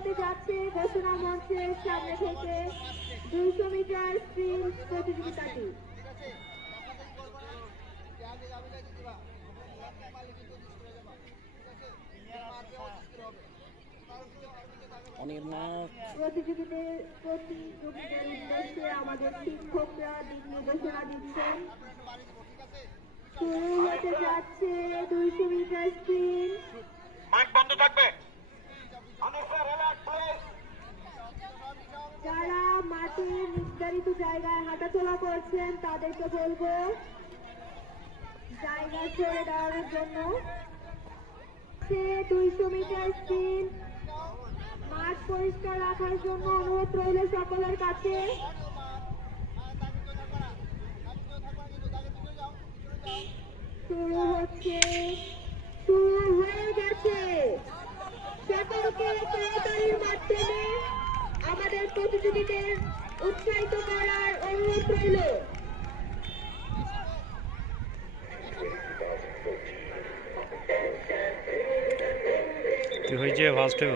হতে যাচ্ছে ঘোষণা মঞ্চের সামনে থেকে 200 মিটার স্প্রিন্ট প্রতিযোগিতাটি। প্রতিযোগীদের উদ্দেশ্যে আমাদের শিক্ষকরা দিক নির্দেশনা দিচ্ছেন। শুরু হতে যাচ্ছে 200 মিটার স্প্রিন্ট। মাইক বন্ধ থাকবে। যারা মাঠের নির্ধারিত জায়গায় হাঁটাচলা করছেন তাদেরকে বলবো জায়গা ছেড়ে দেওয়ার জন্য। 200 মিটার স্প্রিন্ট, মাঠ পরিষ্কার রাখার জন্য অনুরোধ রইল সকলের কাছে। শুরু হয়ে গেছে। সকলকে তাড়াতাড়ির মাধ্যমে আমাদের প্রতিযোগীদের উৎসাহিত করার অনুরোধ রইল। কি হয়েছে ফার্স্টে?